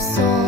so